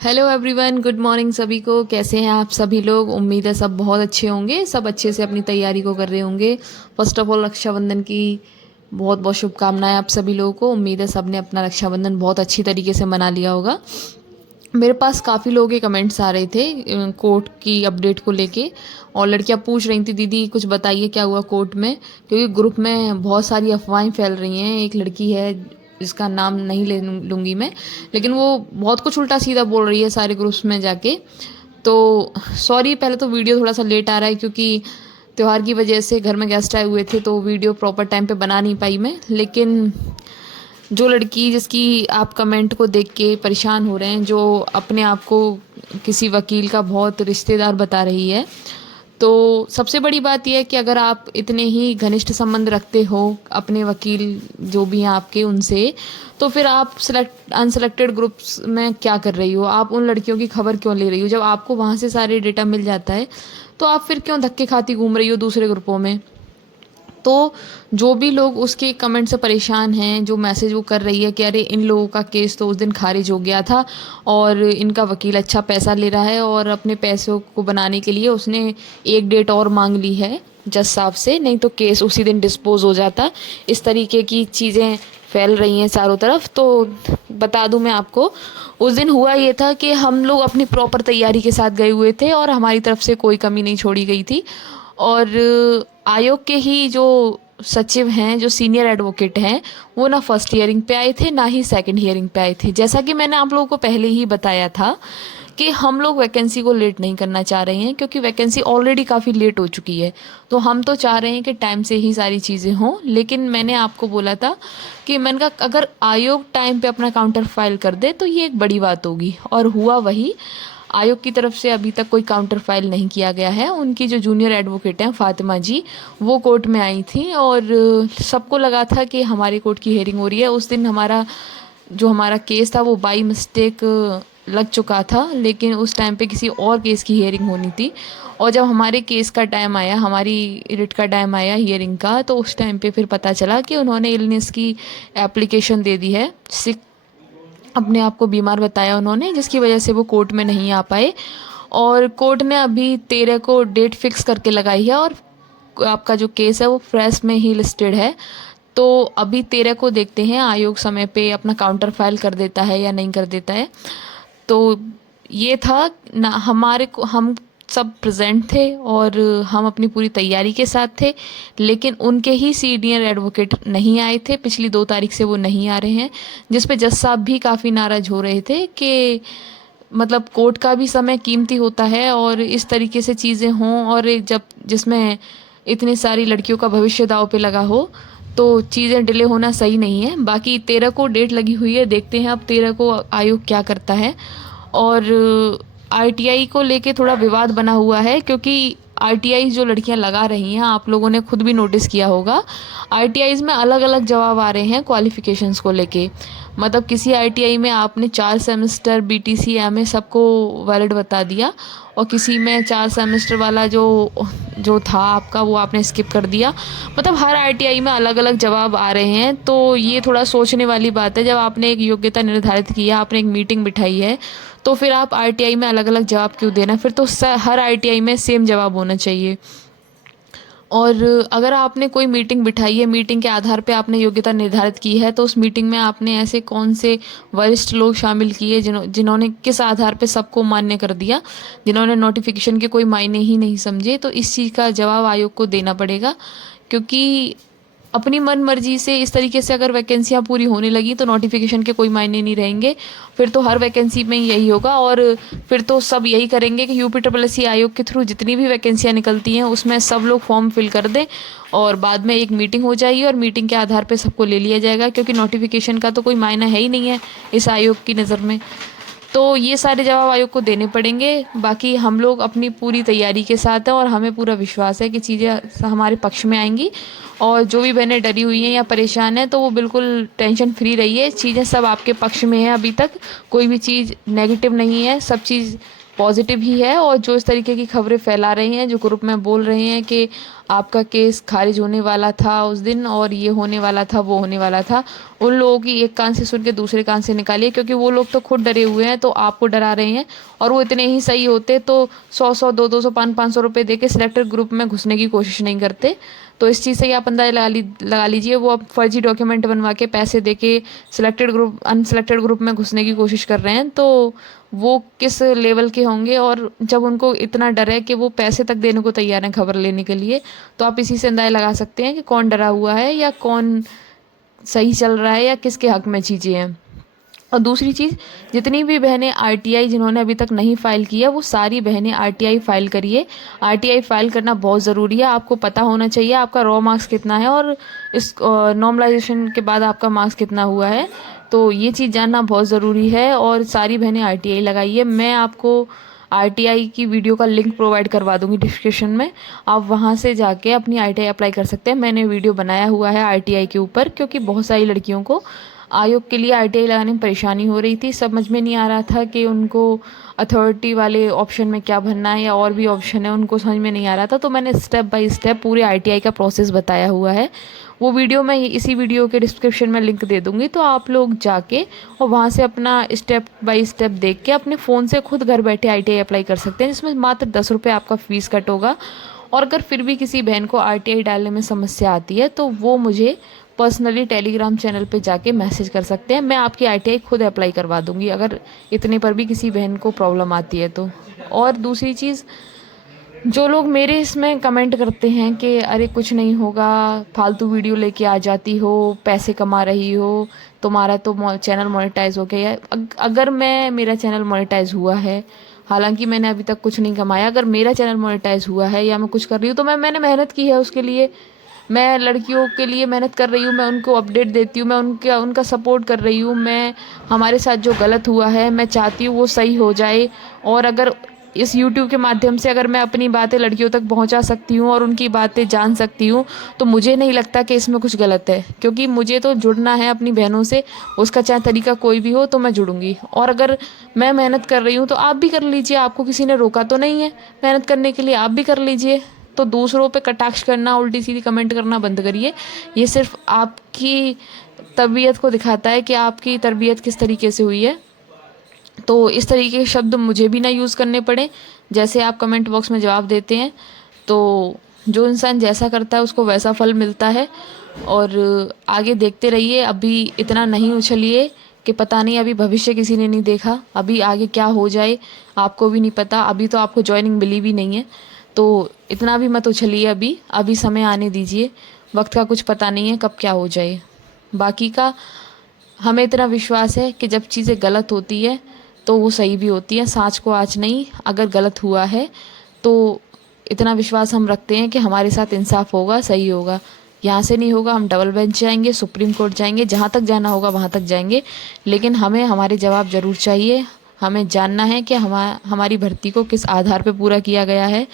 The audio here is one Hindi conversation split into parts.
हेलो एवरीवन, गुड मॉर्निंग सभी को। कैसे हैं आप सभी लोग? उम्मीद है सब बहुत अच्छे होंगे, सब अच्छे से अपनी तैयारी को कर रहे होंगे। फर्स्ट ऑफ ऑल रक्षाबंधन की बहुत बहुत शुभकामनाएं आप सभी लोगों को। उम्मीद है सब ने अपना रक्षाबंधन बहुत अच्छी तरीके से मना लिया होगा। मेरे पास काफ़ी लोगों के कमेंट्स आ रहे थे कोर्ट की अपडेट को लेके, और लड़कियां पूछ रही थी दीदी कुछ बताइए क्या हुआ कोर्ट में, क्योंकि ग्रुप में बहुत सारी अफवाहें फैल रही हैं। एक लड़की है जिसका नाम नहीं ले लूँगी मैं, लेकिन वो बहुत कुछ उल्टा सीधा बोल रही है सारे ग्रुप्स में जाके। तो सॉरी, पहले तो वीडियो थोड़ा सा लेट आ रहा है क्योंकि त्यौहार की वजह से घर में गेस्ट आए हुए थे, तो वीडियो प्रॉपर टाइम पे बना नहीं पाई मैं। लेकिन जो लड़की जिसकी आप कमेंट को देख के परेशान हो रहे हैं, जो अपने आप को किसी वकील का बहुत रिश्तेदार बता रही है, तो सबसे बड़ी बात यह है कि अगर आप इतने ही घनिष्ठ संबंध रखते हो अपने वकील जो भी हैं आपके उनसे, तो फिर आप अनसेलेक्टेड ग्रुप्स में क्या कर रही हो? आप उन लड़कियों की खबर क्यों ले रही हो? जब आपको वहाँ से सारे डेटा मिल जाता है तो आप फिर क्यों धक्के खाती घूम रही हो दूसरे ग्रुपों में? तो जो भी लोग उसके कमेंट से परेशान हैं, जो मैसेज वो कर रही है कि अरे इन लोगों का केस तो उस दिन खारिज हो गया था और इनका वकील अच्छा पैसा ले रहा है और अपने पैसों को बनाने के लिए उसने एक डेट और मांग ली है जज साहब से, नहीं तो केस उसी दिन डिस्पोज हो जाता। इस तरीके की चीज़ें फैल रही हैं चारों तरफ। तो बता दूं मैं आपको, उस दिन हुआ ये था कि हम लोग अपनी प्रॉपर तैयारी के साथ गए हुए थे और हमारी तरफ से कोई कमी नहीं छोड़ी गई थी। और आयोग के ही जो सचिव हैं, जो सीनियर एडवोकेट हैं, वो ना फर्स्ट हियरिंग पे आए थे ना ही सेकंड हियरिंग पे आए थे। जैसा कि मैंने आप लोगों को पहले ही बताया था कि हम लोग वैकेंसी को लेट नहीं करना चाह रहे हैं, क्योंकि वैकेंसी ऑलरेडी काफ़ी लेट हो चुकी है। तो हम तो चाह रहे हैं कि टाइम से ही सारी चीज़ें हों। लेकिन मैंने आपको बोला था कि मैंने कहा अगर आयोग टाइम पे अपना काउंटर फाइल कर दे तो ये एक बड़ी बात होगी, और हुआ वही। आयोग की तरफ से अभी तक कोई काउंटर फाइल नहीं किया गया है। उनकी जो जूनियर एडवोकेट हैं फातिमा जी, वो कोर्ट में आई थी और सबको लगा था कि हमारी कोर्ट की हेयरिंग हो रही है। उस दिन हमारा केस था वो बाई मिस्टेक लग चुका था, लेकिन उस टाइम पे किसी और केस की हियरिंग होनी थी। और जब हमारे केस का टाइम आया, हमारी रिट का टाइम आया हियरिंग का, तो उस टाइम पे फिर पता चला कि उन्होंने इलनेस की एप्लीकेशन दे दी है। सिक अपने आप को बीमार बताया उन्होंने, जिसकी वजह से वो कोर्ट में नहीं आ पाए। और कोर्ट ने अभी 13 को डेट फिक्स करके लगाई है और आपका जो केस है वो फ्रेश में ही लिस्टेड है। तो अभी 13 को देखते हैं आयोग समय पे अपना काउंटर फाइल कर देता है या नहीं कर देता है। तो ये था ना, हमारे को हम सब प्रेजेंट थे और हम अपनी पूरी तैयारी के साथ थे। लेकिन उनके ही सीनियर एडवोकेट नहीं आए थे, पिछली 2 तारीख से वो नहीं आ रहे हैं, जिस पे जज साहब भी काफ़ी नाराज़ हो रहे थे कि मतलब कोर्ट का भी समय कीमती होता है और इस तरीके से चीज़ें हों, और जब जिसमें इतनी सारी लड़कियों का भविष्य दांव पे लगा हो, तो चीज़ें डिले होना सही नहीं है। बाकी 13 को डेट लगी हुई है, देखते हैं अब 13 को आयोग क्या करता है। और आरटीआई को लेके थोड़ा विवाद बना हुआ है, क्योंकि आरटीआई जो लड़कियां लगा रही हैं, आप लोगों ने खुद भी नोटिस किया होगा, आरटीआईज में अलग अलग जवाब आ रहे हैं क्वालिफिकेशंस को लेके। मतलब किसी आरटीआई में आपने 4 सेमेस्टर बीटीसी एमए सबको वैलिड बता दिया, और किसी में 4 सेमेस्टर वाला जो जो था आपका वो आपने स्किप कर दिया। मतलब हर आरटीआई में अलग अलग जवाब आ रहे हैं। तो ये थोड़ा सोचने वाली बात है। जब आपने एक योग्यता निर्धारित की है, आपने एक मीटिंग बिठाई है, तो फिर आप आरटीआई में अलग अलग जवाब क्यों देना? फिर तो हर आरटीआई में सेम जवाब होना चाहिए। और अगर आपने कोई मीटिंग बिठाई है, मीटिंग के आधार पे आपने योग्यता निर्धारित की है, तो उस मीटिंग में आपने ऐसे कौन से वरिष्ठ लोग शामिल किए जिन्होंने किस आधार पे सबको मान्य कर दिया, जिन्होंने नोटिफिकेशन के कोई मायने ही नहीं समझे? तो इस चीज़ का जवाब आयोग को देना पड़ेगा, क्योंकि अपनी मन मर्जी से इस तरीके से अगर वैकेंसियाँ पूरी होने लगी तो नोटिफिकेशन के कोई मायने नहीं रहेंगे। फिर तो हर वैकेंसी में यही होगा, और फिर तो सब यही करेंगे कि यूपी ट्रिपल एस सी आयोग के थ्रू जितनी भी वैकेंसियाँ निकलती हैं उसमें सब लोग फॉर्म फिल कर दें, और बाद में एक मीटिंग हो जाएगी और मीटिंग के आधार पे सबको ले लिया जाएगा, क्योंकि नोटिफिकेशन का तो कोई मायना है ही नहीं है इस आयोग की नज़र में। तो ये सारे जवाब आयोग को देने पड़ेंगे। बाकी हम लोग अपनी पूरी तैयारी के साथ हैं और हमें पूरा विश्वास है कि चीज़ें हमारे पक्ष में आएंगी। और जो भी बहनें डरी हुई हैं या परेशान हैं, तो वो बिल्कुल टेंशन फ्री रहिए, चीज़ें सब आपके पक्ष में है। अभी तक कोई भी चीज़ नेगेटिव नहीं है, सब चीज़ पॉजिटिव ही है। और जो इस तरीके की खबरें फैला रहे हैं, जो ग्रुप में बोल रहे हैं कि आपका केस खारिज होने वाला था उस दिन, और ये होने वाला था, वो होने वाला था। उन लोगों की एक कान से सुन के दूसरे कान से निकालिए, क्योंकि वो लोग तो खुद डरे हुए हैं तो आपको डरा रहे हैं। और वो इतने ही सही होते तो 100-100, 200-200, 500-500 रुपये दे के सिलेक्टेड ग्रुप में घुसने की कोशिश नहीं करते। तो इस चीज़ से ही आप अंदाजा लगा लीजिए, वो अब फर्जी डॉक्यूमेंट बनवा के पैसे दे के सिलेक्टेड ग्रुप अनसिलेक्टेड ग्रुप में घुसने की कोशिश कर रहे हैं। तो वो किस लेवल के होंगे, और जब उनको इतना डर है कि वो पैसे तक देने को तैयार हैं खबर लेने के लिए, तो आप इसी से अंदाजा लगा सकते हैं कि कौन डरा हुआ है या कौन सही चल रहा है या किसके हक में चीज़ें हैं। और दूसरी चीज़, जितनी भी बहनें आरटीआई जिन्होंने अभी तक नहीं फ़ाइल किया, वो सारी बहनें आरटीआई फ़ाइल करिए। आरटीआई फ़ाइल करना बहुत ज़रूरी है। आपको पता होना चाहिए आपका रॉ मार्क्स कितना है और इस नॉर्मलाइजेशन के बाद आपका मार्क्स कितना हुआ है। तो ये चीज़ जानना बहुत ज़रूरी है, और सारी बहनें आरटीआई लगाइए। मैं आपको आरटीआई की वीडियो का लिंक प्रोवाइड करवा दूंगी डिस्क्रिप्शन में, आप वहाँ से जाके अपनी आरटीआई अप्लाई कर सकते हैं। मैंने वीडियो बनाया हुआ है आरटीआई के ऊपर, क्योंकि बहुत सारी लड़कियों को आयोग के लिए आरटीआई लगाने में परेशानी हो रही थी। समझ में नहीं आ रहा था कि उनको अथॉरिटी वाले ऑप्शन में क्या भरना है या और भी ऑप्शन है, उनको समझ में नहीं आ रहा था। तो मैंने स्टेप बाय स्टेप पूरे आरटीआई का प्रोसेस बताया हुआ है। वो वीडियो मैं इसी वीडियो के डिस्क्रिप्शन में लिंक दे दूँगी, तो आप लोग जाके और वहाँ से अपना स्टेप बाय स्टेप देख के अपने फ़ोन से खुद घर बैठे आरटीआई अप्लाई कर सकते हैं, जिसमें मात्र 10 रुपये आपका फ़ीस कट होगा। और अगर फिर भी किसी बहन को आरटीआई डालने में समस्या आती है, तो वो मुझे पर्सनली टेलीग्राम चैनल पे जाके मैसेज कर सकते हैं। मैं आपकी आरटीआई खुद अप्लाई करवा दूंगी, अगर इतने पर भी किसी बहन को प्रॉब्लम आती है तो। और दूसरी चीज़, जो लोग मेरे इसमें कमेंट करते हैं कि अरे कुछ नहीं होगा, फालतू वीडियो लेके आ जाती हो, पैसे कमा रही हो, तुम्हारा तो चैनल मोनेटाइज हो गया है। अगर मेरा चैनल मोनेटाइज हुआ है, हालांकि मैंने अभी तक कुछ नहीं कमाया, अगर मेरा चैनल मोनेटाइज हुआ है या मैं कुछ कर रही हूँ तो मैंने मेहनत की है उसके लिए। मैं लड़कियों के लिए मेहनत कर रही हूँ, मैं उनको अपडेट देती हूँ, मैं उनका सपोर्ट कर रही हूँ। मैं हमारे साथ जो गलत हुआ है मैं चाहती हूँ वो सही हो जाए। और अगर इस YouTube के माध्यम से अगर मैं अपनी बातें लड़कियों तक पहुंचा सकती हूँ और उनकी बातें जान सकती हूँ, तो मुझे नहीं लगता कि इसमें कुछ गलत है, क्योंकि मुझे तो जुड़ना है अपनी बहनों से। उसका चाहे तरीका कोई भी हो तो मैं जुड़ूंगी। और अगर मैं मेहनत कर रही हूँ तो आप भी कर लीजिए, आपको किसी ने रोका तो नहीं है मेहनत करने के लिए, आप भी कर लीजिए। तो दूसरों पे कटाक्ष करना, उल्टी सीधी कमेंट करना बंद करिए। ये सिर्फ आपकी तरबियत को दिखाता है कि आपकी तरबियत किस तरीके से हुई है। तो इस तरीके के शब्द मुझे भी ना यूज़ करने पड़े जैसे आप कमेंट बॉक्स में जवाब देते हैं। तो जो इंसान जैसा करता है उसको वैसा फल मिलता है। और आगे देखते रहिए, अभी इतना नहीं उछलिए कि पता नहीं, अभी भविष्य किसी ने नहीं देखा, अभी आगे क्या हो जाए आपको भी नहीं पता। अभी तो आपको ज्वाइनिंग मिली भी नहीं है, तो इतना भी मत उछलिए। अभी समय आने दीजिए, वक्त का कुछ पता नहीं है कब क्या हो जाए। बाकी का हमें इतना विश्वास है कि जब चीज़ें गलत होती है तो वो सही भी होती है, सांच को आँच नहीं। अगर गलत हुआ है तो इतना विश्वास हम रखते हैं कि हमारे साथ इंसाफ होगा, सही होगा। यहाँ से नहीं होगा, हम डबल बेंच जाएंगे, सुप्रीम कोर्ट जाएंगे, जहाँ तक जाना होगा वहाँ तक जाएंगे। लेकिन हमें हमारे जवाब ज़रूर चाहिए। हमें जानना है कि हमारी भर्ती को किस आधार पे पूरा किया गया है,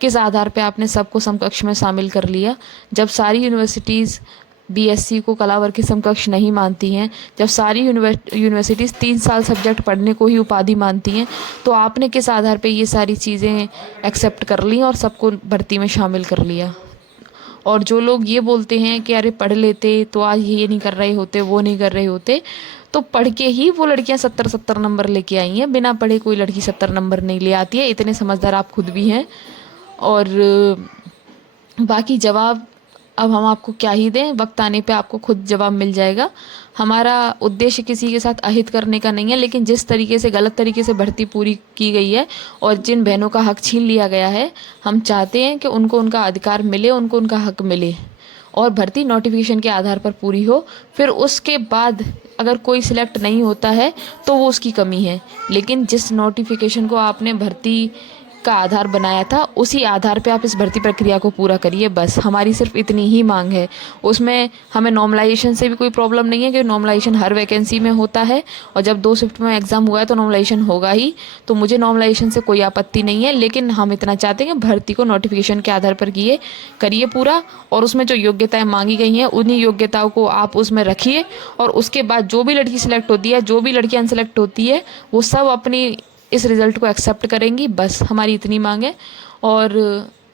किस आधार पे आपने सबको समकक्ष में शामिल कर लिया। जब सारी यूनिवर्सिटीज़ बीएससी को कला वर्ग के समकक्ष नहीं मानती हैं, जब सारी यूनिवर्सिटीज़ 3 साल सब्जेक्ट पढ़ने को ही उपाधि मानती हैं, तो आपने किस आधार पे ये सारी चीज़ें एक्सेप्ट कर ली और सबको भर्ती में शामिल कर लिया। और जो लोग ये बोलते हैं कि अरे पढ़ लेते तो आज ये नहीं कर रहे होते, वो नहीं कर रहे होते, तो पढ़ के ही वो लड़कियां 70-70 नंबर लेके आई हैं। बिना पढ़े कोई लड़की 70 नंबर नहीं ले आती है, इतने समझदार आप खुद भी हैं। और बाकी जवाब अब हम आपको क्या ही दें, वक्त आने पे आपको खुद जवाब मिल जाएगा। हमारा उद्देश्य किसी के साथ अहित करने का नहीं है, लेकिन जिस तरीके से गलत तरीके से भर्ती पूरी की गई है और जिन बहनों का हक छीन लिया गया है, हम चाहते हैं कि उनको उनका अधिकार मिले, उनको उनका हक मिले और भर्ती नोटिफिकेशन के आधार पर पूरी हो। फिर उसके बाद अगर कोई सिलेक्ट नहीं होता है तो वो उसकी कमी है, लेकिन जिस नोटिफिकेशन को आपने भर्ती का आधार बनाया था उसी आधार पे आप इस भर्ती प्रक्रिया को पूरा करिए। बस हमारी सिर्फ इतनी ही मांग है। उसमें हमें नॉर्मलाइजेशन से भी कोई प्रॉब्लम नहीं है, कि नॉर्मलाइजेशन हर वैकेंसी में होता है और जब 2 शिफ्ट में एग्ज़ाम हुआ है तो नॉर्मलाइजेशन होगा ही। तो मुझे नॉर्मलाइजेशन से कोई आपत्ति नहीं है, लेकिन हम इतना चाहते हैं कि भर्ती को नोटिफिकेशन के आधार पर करिए पूरा, और उसमें जो योग्यताएँ मांगी गई हैं उन्हीं योग्यताओं को आप उसमें रखिए। और उसके बाद जो भी लड़की सिलेक्ट होती है, जो भी लड़की अनसेलेक्ट होती है, वो सब अपनी इस रिज़ल्ट को एक्सेप्ट करेंगी। बस हमारी इतनी मांग है। और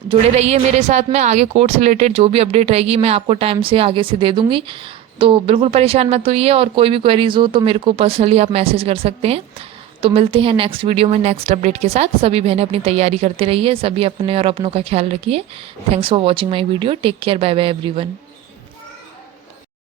जुड़े रहिए मेरे साथ में, आगे कोर्ट से रिलेटेड जो भी अपडेट रहेगी मैं आपको टाइम से आगे से दे दूँगी। तो बिल्कुल परेशान मत होइए, और कोई भी क्वेरीज़ हो तो मेरे को पर्सनली आप मैसेज कर सकते हैं। तो मिलते हैं नेक्स्ट वीडियो में नेक्स्ट अपडेट के साथ। सभी बहनें अपनी तैयारी करते रहिए, सभी अपने और अपनों का ख्याल रखिए। Thanks for watching my video. Take care, bye bye everyone.